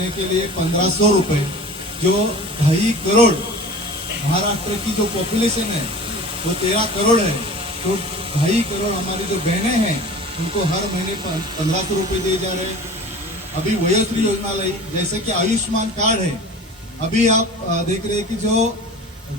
देने के लिए 1500 रुपए, जो 2.5 करोड़ महाराष्ट्र की जो पॉपुलेशन है वो 13 करोड़ है, तो 2.5 करोड़ हमारी जो बहनें हैं उनको हर महीने 1500 रुपए दिए जा रहे हैं। अभी वयोश्री योजना लाई, जैसे कि आयुष्मान कार्ड है, अभी आप देख रहे हैं कि जो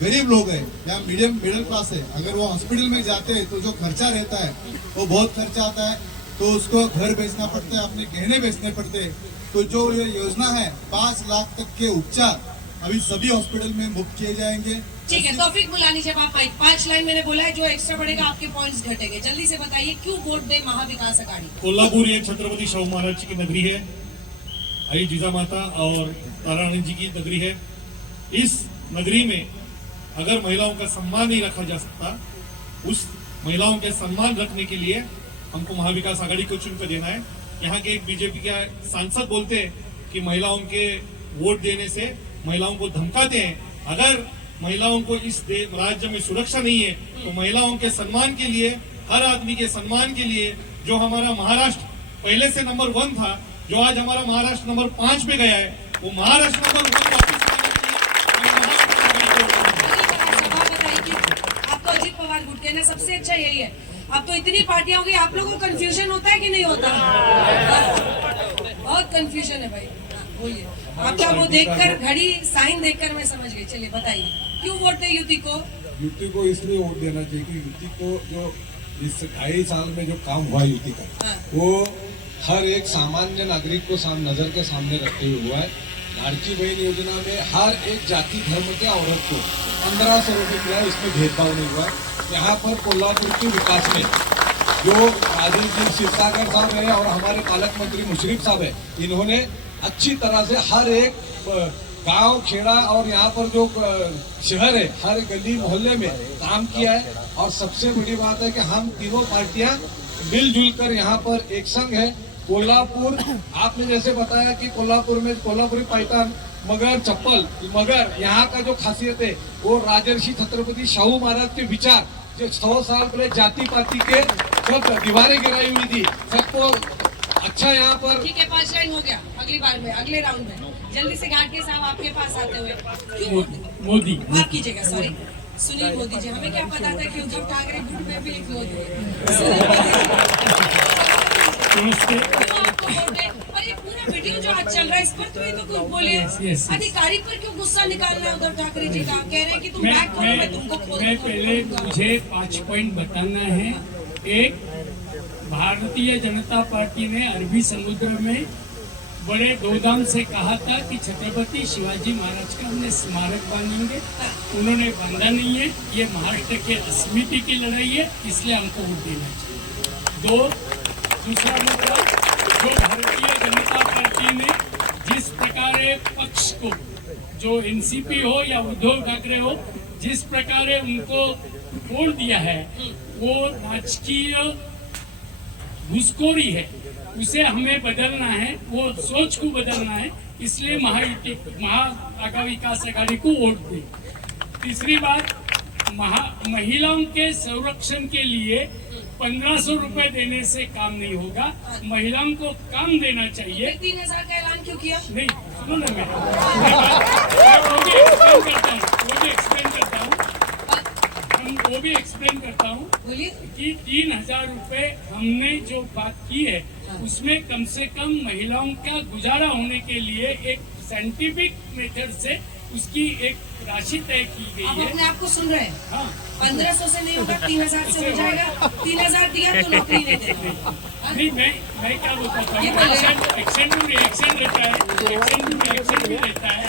गरीब लोग हैं या मिडिल क्लास है, अगर वो हॉस्पिटल में जाते हैं तो जो खर्चा रहता है वो बहुत खर्चा आता है, तो उसको घर बेचना पड़ता है, अपने गहने बेचने पड़ते हैं। तो जो ये योजना है 5 लाख तक के उपचार अभी सभी हॉस्पिटल में मुफ्त किए जाएंगे। ठीक है, तौफीक मुलानी, जब आप 5 लाइन मैंने बोला है, जो एक्स्ट्रा बढ़ेगा आपके पॉइंट्स घटेंगे, जल्दी से बताइए क्यों वोट दे महाविकास अघाड़ी। कोल्हापुर ये छत्रपति शाहू महाराज जी की नगरी है, आई जीजामाता और तारारानी जी की नगरी है। इस नगरी में अगर महिलाओं का सम्मान नहीं रखा जा सकता, उस महिलाओं के सम्मान रखने के लिए हमको महाविकास आघाड़ी को चुनकर देना है। यहाँ के एक बीजेपी के सांसद बोलते हैं कि महिलाओं के वोट देने से महिलाओं को धमकाते हैं। अगर महिलाओं को इस राज्य में सुरक्षा नहीं है तो महिलाओं के सम्मान के लिए, हर आदमी के सम्मान के लिए, जो हमारा महाराष्ट्र पहले से नंबर 1 था, जो आज हमारा महाराष्ट्र नंबर 5 पे गया है, वो महाराष्ट्र नंबर 1 वापस आपको अजीत पवार गुट कहना सबसे अच्छा यही है। अब तो इतनी पार्टियां होगी, आप लोगों को कंफ्यूजन होता है कि नहीं होता? बहुत कंफ्यूजन है भाई। बोलिए, आपका वो देखकर घड़ी साइन देखकर मैं समझ गई। चलिए बताइए क्यों वोट दे युति को? युति को इसलिए वोट देना चाहिए कि युति को जो इस 2.5 साल में जो काम हुआ युति का, वो हर एक सामान्य नागरिक को नजर के सामने रखते हुए हुआ है। लाड़की बहन योजना में हर एक जाति धर्म के औरत को 1500 रुपए मिला, इसमें भेदभाव नहीं हुआ। यहाँ पर कोल्हापुर के विकास में जो राजीव जी क्षीरसागर साहब है और हमारे पालक मंत्री मुशर्रफ साहब है, इन्होंने अच्छी तरह से हर एक गांव खेड़ा और यहाँ पर जो शहर है, हर गली मोहल्ले में काम किया है। और सबसे बड़ी बात है कि हम तीनों पार्टियां मिलजुल कर यहाँ पर एक संघ है। कोल्हापुर, आपने जैसे बताया कि कोल्हापुर में कोल्हापुरी पैठान, मगर चप्पल, मगर यहाँ का जो खासियत है वो राजर्षि छत्रपति शाहू महाराज के विचार, जो 100 साल पहले जाति पाति के सब दीवारें गिराई हुई थी, सबको अच्छा यहाँ पर। ठीक है, 5 लाइन हो गया। अगली बार में, अगले राउंड में जल्दी से घाटगे साहब आपके पास आते हुए क्यों वोट दे? मोदी, माफ कीजिएगा, सॉरी, सुनील मोदी जी। हमें क्या पता था कि उद्धव ठाकरे गुट में भी एक मोदी है। और ये पूरा वीडियो जो आज चल रहा है इस पर तो कुछ बोलिए। अधिकारी पर क्यों गुस्सा निकालना है उद्धव ठाकरे जी का? कह रहे हैं कि तुम बैक करो, मैं तुमको खोल मैं पहले मुझे 5 पॉइंट बताना है। एक, भारतीय जनता पार्टी ने अरबी समुद्र में बड़े धूमधाम से कहा था कि छत्रपति शिवाजी महाराज का हमने स्मारक बांधेंगे, उन्होंने बांधा नहीं है। ये महाराष्ट्र के अस्मिता की लड़ाई है, इसलिए हमको वोट देना चाहिए। दूसरा मुद्दा, जो भारतीय जनता पार्टी ने जिस प्रकार पक्ष को, जो एनसीपी हो या उद्धव ठाकरे हो, जिस प्रकार उनको वोट दिया है, वो राजकीय घुसखोरी है, उसे हमें बदलना है, वो सोच को बदलना है। इसलिए महाविकास आघाड़ी को वोट दे। तीसरी बात, महिलाओं के संरक्षण के लिए 1500 रुपए देने से काम नहीं होगा, महिलाओं को काम देना चाहिए। 3000 का ऐलान क्यों किया? नहीं, सुनो ना, मैं वो भी एक्सप्लेन करता हूँ कि 3000 रुपए हमने जो बात की है, उसमें कम से कम महिलाओं का गुजारा होने के लिए एक साइंटिफिक मेथड से उसकी एक राशि तय की गई है। अपने आप को सुन रहे हैं? हाँ, 1500 से नहीं होगा, 3000 से हो जाएगा। 3000 दिया तो नौकरी नहीं देंगे। नहीं, मैं क्या बताता हूँ, एक्शन टू रिएक्शन रहता है, एक्शन टू रिएक्शन भी रहता है।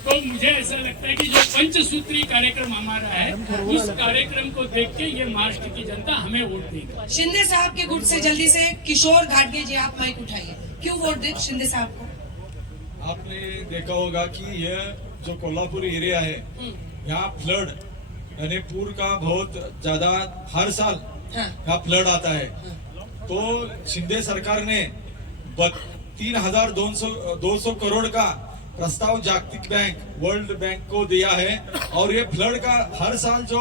तो मुझे ऐसा लगता है कि जो पंचसूत्री कार्यक्रम हमारा है, उस कार्यक्रम को देख के ये महाराष्ट्र की जनता हमें वोट देगी। शिंदे साहब के गुट से जल्दी से किशोर घाटगे जी, आप माइक उठाइए। क्यों वोट दे शिंदे साहब को? आपने देखा होगा कि यह जो कोल्हापुर एरिया है, यहाँ फ्लड यानी पूर का बहुत ज्यादा हर साल यहाँ फ्लड आता है। तो शिंदे सरकार ने 3,200 करोड़ का प्रस्ताव जागतिक बैंक, वर्ल्ड बैंक को दिया है, और ये फ्लड का हर साल जो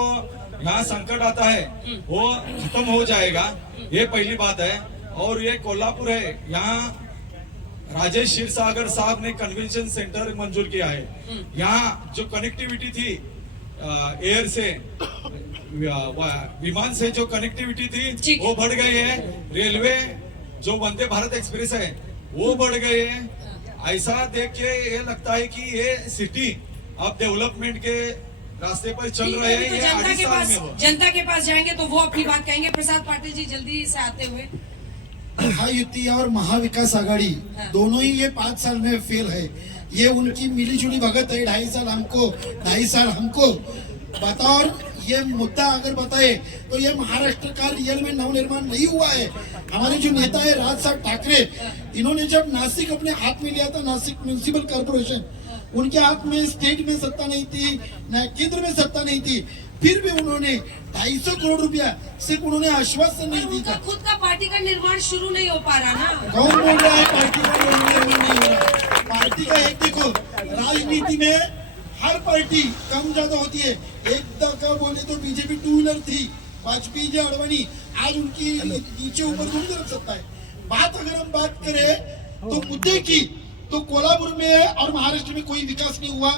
यहाँ संकट आता है वो खत्म हो जाएगा। ये पहली बात है। और ये कोल्हापुर है, यहाँ राजेश क्षीरसागर साहब ने कन्वेंशन सेंटर मंजूर किया है। यहाँ जो कनेक्टिविटी थी एयर से विमान से जो कनेक्टिविटी थी ठीक। वो बढ़ गई है। रेलवे जो वंदे भारत एक्सप्रेस है वो बढ़ गई है। ऐसा देख के ये लगता है कि ये सिटी अब डेवलपमेंट के रास्ते पर चल रहे हैं। तो ये आगे साल में हो। जनता के पास जाएंगे तो वो अपनी बात कहेंगे। प्रसाद पाटिल जी जल्दी से आते हुए। महायुति और महाविकास आघाड़ी दोनों ही ये 5 साल में फेल है। ये उनकी मिलीजुली भगत है। 2.5 साल हमको 2.5 साल हमको बताओ। ये मुद्दा अगर बताए तो ये महाराष्ट्र का रियल में नवनिर्माण नहीं हुआ है। हमारे जो नेता है राज साहब ठाकरे, इन्होंने जब नासिक अपने हाथ में लिया था, नासिक म्यूनिसिपल कॉर्पोरेशन, उनके हाथ में स्टेट में सत्ता नहीं थी, न केंद्र में सत्ता नहीं थी, फिर भी उन्होंने 250 करोड़ रुपया सिर्फ उन्होंने आश्वासन नहीं उनका दिया। खुद का पार्टी का निर्माण शुरू नहीं हो पा रहा ना। कौन बोल रहा है पार्टी का निर्माण नहीं हो रहा? पार्टी का एक देखो, राजनीति में हर पार्टी कम ज्यादा होती है। एक दफा बोले तो बीजेपी 2 व्हीलर थी, वाजपेयी जी, अडवाणी, आज उनकी नीचे ऊपर थोड़ी तरफ सकता है। बात अगर हम बात करें तो मुद्दे की, तो कोल्हापुर में और महाराष्ट्र में कोई विकास नहीं हुआ।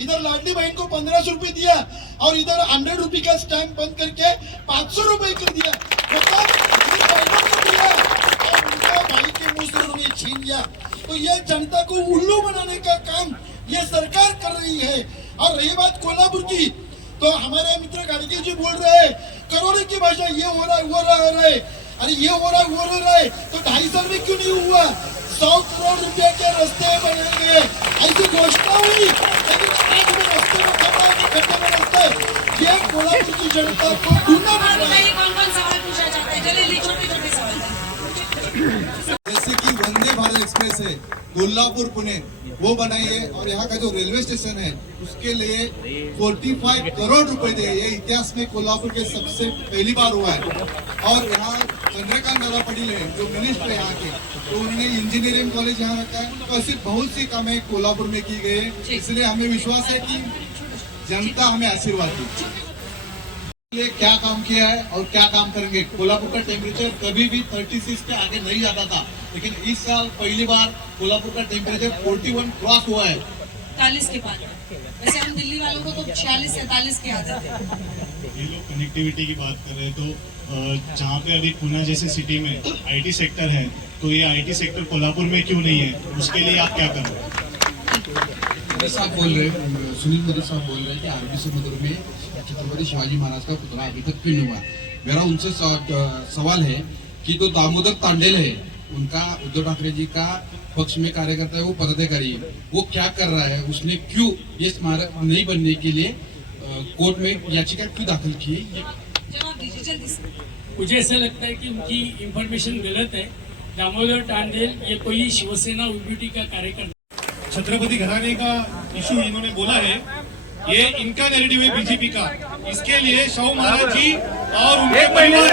इधर लाडली बहन को 1500 रुपए दिया और इधर 100 रुपए का स्टैंप बंद करके 500 रुपए कर दिया। मतलब ये बहनों को दिया और उनका भाई के मुंह से उन्होंने छीन लिया। तो ये जनता को उल्लू बनाने का काम ये सरकार कर रही है। और रही बात कोल्हापुर की, तो हमारे मित्र गाड़गी जी बोल रहे हैं करोड़ों की भाषा, ये हो रहा है वो हो रहा है, अरे ये हो रहा है वो हो रहा है, तो 2.5 साल में क्यों नहीं हुआ? 100 करोड़ रुपए के रास्ते बनेंगे ऐसी घोषणा हुई, लेकिन आज में रास्ते में खड्डे में रास्ते। ये कोल्हापुर की जनता को ढूंढना पड़ रहा है। कौन सवाल पूछना चाहते हैं? चलिए छोटे-छोटे सवाल। जैसे कि वंदे भारत एक्सप्रेस है, कोल्हापुर पुणे वो बनाई है, और यहाँ का जो रेलवे स्टेशन है उसके लिए 45 करोड़ रुपए दिए। ये इतिहास में कोल्हापुर के सबसे पहली बार हुआ है। और यहाँ चंद्रकांत दादा पटेल है जो मिनिस्टर है यहाँ के, तो उन्होंने इंजीनियरिंग कॉलेज यहाँ रखा है। तो ऐसी बहुत सी कामें कोल्हापुर में की गई है, इसलिए हमें विश्वास है कि जनता हमें आशीर्वाद दी। लिए क्या काम किया है और क्या काम करेंगे। कोल्हापुर का टेम्परेचर कभी भी 36 के आगे नहीं जाता था, लेकिन इस साल पहली बार कोल्हापुर का टेम्परेचर 41 क्रॉस हुआ है। 40 के बाद। वैसे हम दिल्ली वालों को तो 46-47 की आदत है। ये लोग कनेक्टिविटी की बात कर रहे हैं, तो जहाँ पे अभी पुणे जैसे सिटी में आईटी सेक्टर है, तो ये आईटी सेक्टर कोल्हापुर में क्यों नहीं है? उसके लिए आप क्या कर रहे हैं? साहब बोल रहे हैं, सुनील मोदी साहब बोल रहे हैं कि आरबीसी मधुर में छत्रपति शिवाजी महाराज का पुतला अभी तक क्यों नहीं हुआ। मेरा उनसे सवाल है कि तो दामोदर तांडेल है, उनका उद्धव ठाकरे जी का पक्ष में कार्यकर्ता है, वो पदाधिकारी है, वो क्या कर रहा है? उसने क्यों ये स्मारक नहीं बनने के लिए कोर्ट में याचिका क्यों दाखिल की? जवाब दीजिए जल्दी से। मुझे ऐसा लगता है कि उनकी इंफॉर्मेशन गलत है। दामोदर टांडेल ये कोई शिवसेना यूबीटी का कार्यकर्ता। छत्रपति घराने का इशू इन्होंने बोला है, ये इनका नैरेटिव है बीजेपी का। इसके लिए शाहू महाराज जी और उनके परिवार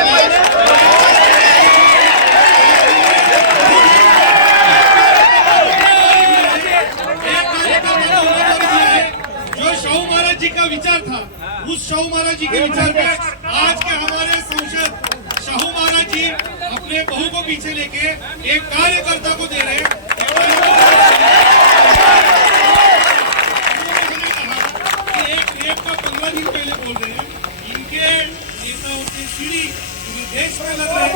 जो शाहू महाराज जी का विचार था, उस शाहू महाराज जी के विचार पे आज के हमारे सांसद शाहू महाराज जी अपने बहू को पीछे लेके एक कार्यकर्ता को दे रहे हैं। एक रेप का 15 दिन पहले बोल रहे हैं, इनके नेताओं की सीढ़ी पूरे देश में लग रही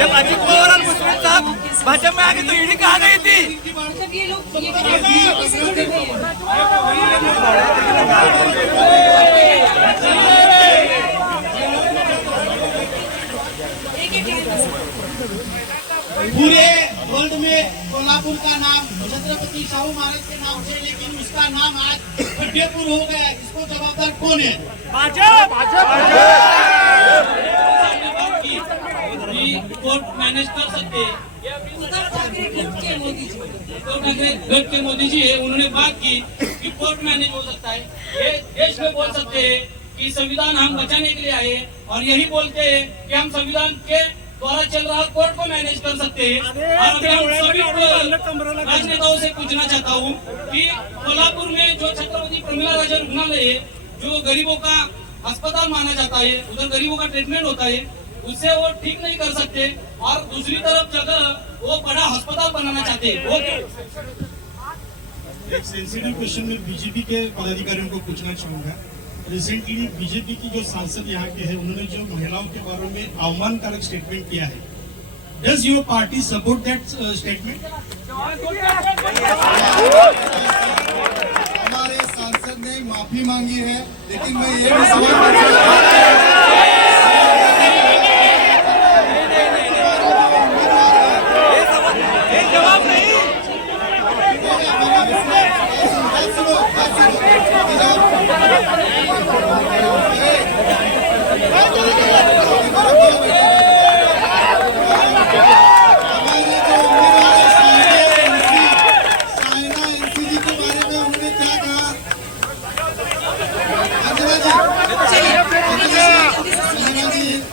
जब अजित पवार और मुश्रीफ साहब भाजपा में आ गए तो ईडी कहाँ गई थी? मतलब ये लोग ये बीजेपी से जुड़े हुए हैं। पूरे वर्ल्ड में कोल्हापुर का नाम छत्रपति शाहू महाराज के नाम से, लेकिन उसका नाम आज फतेहपुर हो गया। इसको जवाबदार कौन है? कोर्ट मैनेज कर सकते हैं। उद्धव ठाकरे गट के मोदी जी। उद्धव ठाकरे गट के मोदी जी है, उन्होंने बात की कि कोर्ट मैनेज हो सकता है। ये देश में बोल सकते हैं कि संविधान हम बचाने के लिए आए हैं, और यही बोलते हैं कि हम संविधान के द्वारा चल रहा कोर्ट को मैनेज कर सकते हैं। और मैं सभी राजनेताओं से पूछना चाहता हूँ कि कोल्हापुर में जो छत्रपति प्रमिला राजा रुग्णालय है, जो गरीबों का अस्पताल माना जाता है, उधर गरीबों का ट्रीटमेंट होता है, उससे वो ठीक नहीं कर सकते और दूसरी तरफ जगह वो बड़ा अस्पताल बनाना चाहते हैं। वो क्यों? एक सेंसिटिव क्वेश्चन में बीजेपी के पदाधिकारियों को पूछना चाहूंगा। रिसेंटली बीजेपी की जो सांसद यहाँ के हैं, उन्होंने जो महिलाओं के बारे में अवमानकारक स्टेटमेंट किया है, does your party support that statement? हमारे सांसद ने माफी मांगी है, लेकिन मैं ये भी सवाल जवाब नहीं।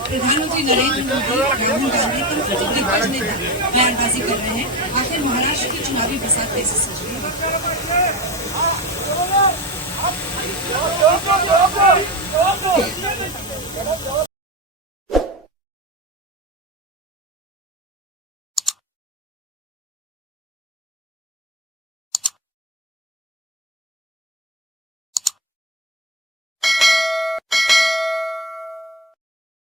प्रधानमंत्री नरेंद्र मोदी राहुल गांधी के दिग्गज नेता बयानबाजी कर रहे हैं। आखिर महाराष्ट्र की चुनावी बरसात कैसे सज रही है?